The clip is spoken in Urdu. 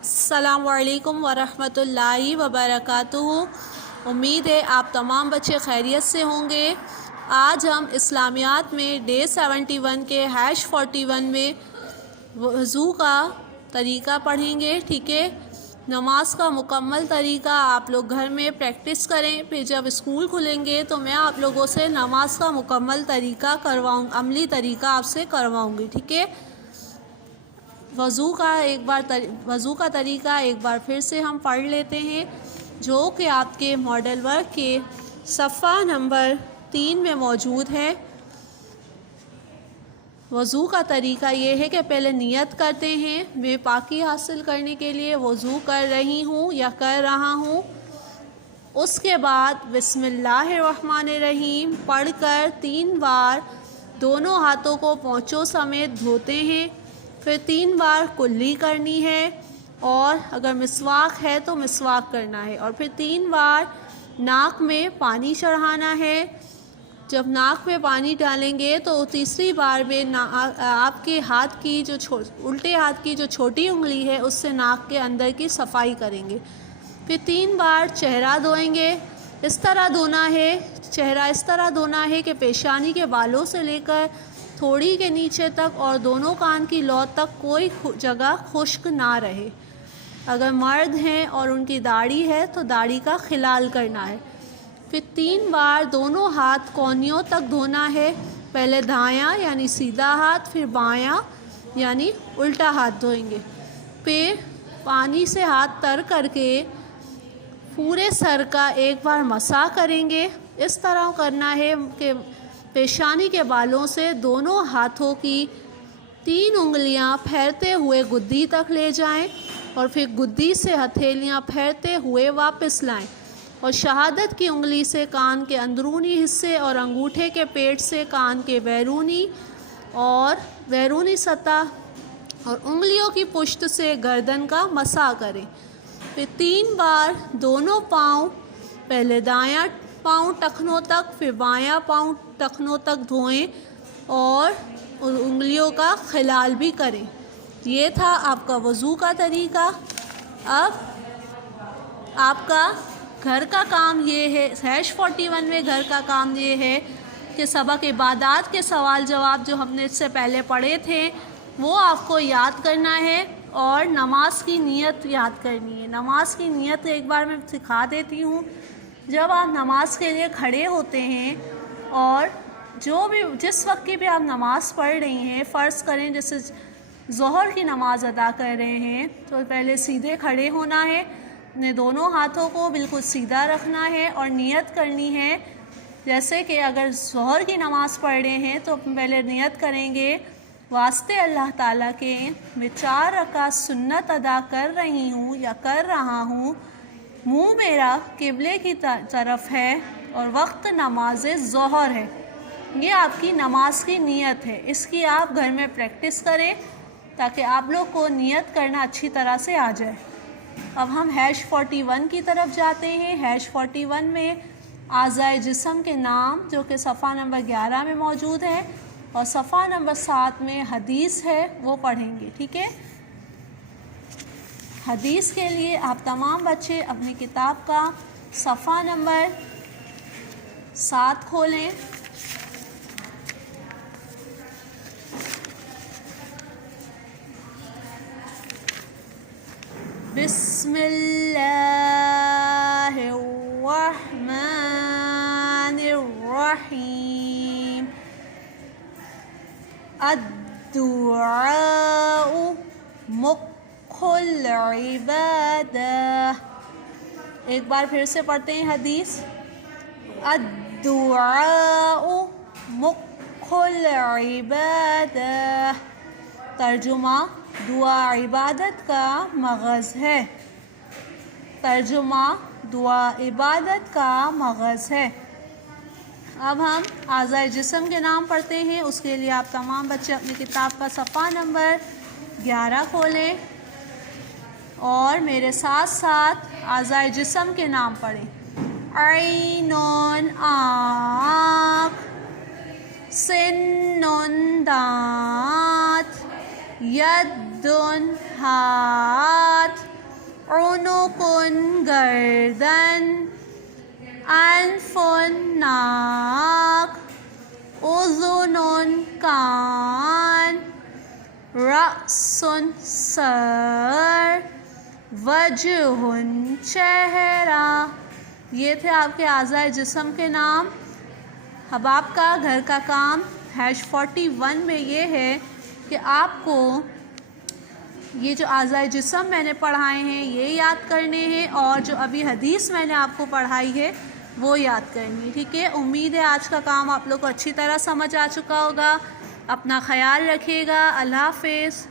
السلام علیکم ورحمۃ اللہ وبرکاتہ۔ امید ہے آپ تمام بچے خیریت سے ہوں گے۔ آج ہم اسلامیات میں ڈے 71 کے #41 میں وضو کا طریقہ پڑھیں گے، ٹھیک ہے۔ نماز کا مکمل طریقہ آپ لوگ گھر میں پریکٹس کریں، پھر جب اسکول کھلیں گے تو میں آپ لوگوں سے نماز کا مکمل طریقہ عملی طریقہ آپ سے کرواؤں گی، ٹھیک ہے۔ وضو کا طریقہ ایک بار پھر سے ہم پڑھ لیتے ہیں، جو کہ آپ کے ماڈل ورک کے صفحہ نمبر 3 میں موجود ہے۔ وضو کا طریقہ یہ ہے کہ پہلے نیت کرتے ہیں، میں پاکی حاصل کرنے کے لیے وضو کر رہی ہوں یا کر رہا ہوں۔ اس کے بعد بسم اللہ الرحمن الرحیم پڑھ کر 3 بار دونوں ہاتھوں کو پونچھوں سمیت دھوتے ہیں، پھر 3 بار کلی کرنی ہے، اور اگر مسواک ہے تو مسواک کرنا ہے، اور پھر 3 بار ناک میں پانی چڑھانا ہے۔ جب ناک میں پانی ڈالیں گے تو تیسری بار میں آپ کے ہاتھ کی الٹے ہاتھ کی جو چھوٹی انگلی ہے اس سے ناک کے اندر کی صفائی کریں گے، پھر 3 بار چہرہ دھوئیں گے۔ اس طرح دھونا ہے، چہرہ اس طرح دھونا ہے کہ پیشانی کے بالوں سے لے کر تھوڑی کے نیچے تک اور دونوں کان کی لو تک کوئی جگہ خشک نہ رہے۔ اگر مرد ہیں اور ان کی داڑھی ہے تو داڑھی کا خلال کرنا ہے۔ پھر 3 بار دونوں ہاتھ کونیوں تک دھونا ہے، پہلے دایاں یعنی سیدھا ہاتھ، پھر بایاں یعنی الٹا ہاتھ دھوئیں گے۔ پھر پانی سے ہاتھ تر کر کے پورے سر کا ایک بار مسح کریں گے۔ اس طرح کرنا ہے کہ پیشانی کے بالوں سے دونوں ہاتھوں کی 3 انگلیاں پھیرتے ہوئے گدی تک لے جائیں، اور پھر گدی سے ہتھیلیاں پھیرتے ہوئے واپس لائیں، اور شہادت کی انگلی سے کان کے اندرونی حصے اور انگوٹھے کے پیٹ سے کان کے بیرونی سطح اور انگلیوں کی پشت سے گردن کا مسح کریں۔ پھر 3 بار دونوں پاؤں، پہلے دایاں پاؤں ٹخنوں تک، پھر بایاں پاؤں ٹخنوں تک دھوئیں اور انگلیوں کا خلال بھی کریں۔ یہ تھا آپ کا وضو کا طریقہ۔ اب آپ کا گھر کا کام یہ ہے، #41 میں گھر کا کام یہ ہے کہ سبق عبادات کے سوال جواب جو ہم نے اس سے پہلے پڑھے تھے وہ آپ کو یاد کرنا ہے، اور نماز کی نیت یاد کرنی ہے۔ نماز کی نیت ایک بار میں سکھا دیتی ہوں۔ جب آپ نماز کے لیے کھڑے ہوتے ہیں اور جس وقت کی بھی آپ نماز پڑھ رہی ہیں، فرض کریں جیسے ظہر کی نماز ادا کر رہے ہیں، تو پہلے سیدھے کھڑے ہونا ہے، اپنے دونوں ہاتھوں کو بالکل سیدھا رکھنا ہے اور نیت کرنی ہے۔ جیسے کہ اگر ظہر کی نماز پڑھ رہے ہیں تو پہلے نیت کریں گے، واسطے اللہ تعالیٰ کے میں 4 رکعت سنت ادا کر رہی ہوں یا کر رہا ہوں، منہ میرا قبلے کی طرف ہے اور وقت نماز ظہر ہے۔ یہ آپ کی نماز کی نیت ہے۔ اس کی آپ گھر میں پریکٹس کریں تاکہ آپ لوگ کو نیت کرنا اچھی طرح سے آ جائے۔ اب ہم #41 کی طرف جاتے ہیں۔ #41 میں اعضائے جسم کے نام جو کہ صفحہ نمبر 11 میں موجود ہے، اور صفحہ نمبر 7 میں حدیث ہے، وہ پڑھیں گے، ٹھیک ہے۔ حدیث کے لیے آپ تمام بچے اپنی کتاب کا صفحہ نمبر 7 کھولیں۔ بسم اللہ الرحمن الرحیم۔ الدعاء مخ العبادہ۔ ایک بار پھر سے پڑھتے ہیں حدیث۔ الدعاء مخ العبادہ۔ ترجمہ: دعا عبادت کا مغز ہے۔ ترجمہ: دعا عبادت کا مغز ہے۔ اب ہم اعضائے جسم کے نام پڑھتے ہیں۔ اس کے لیے آپ تمام بچے اپنی کتاب کا صفحہ نمبر 11 کھولیں اور میرے ساتھ ساتھ اعضائے جسم کے نام پڑھیں۔ عین آنکھ، سن دانت، ید ہاتھ، عنقن گردن، انفن ناک، اذن کان، رأس سر، وجہ چہرہ۔ یہ تھے آپ کے اعضائے جسم کے نام۔ اب آپ کا گھر کا کام #41 میں یہ ہے کہ آپ کو یہ جو اعضائے جسم میں نے پڑھائے ہیں یہ یاد کرنے ہیں، اور جو ابھی حدیث میں نے آپ کو پڑھائی ہے وہ یاد کرنی ہے، ٹھیک ہے۔ امید ہے آج کا کام آپ لوگ کو اچھی طرح سمجھ آ چکا ہوگا۔ اپنا خیال رکھیے گا۔ اللہ حافظ۔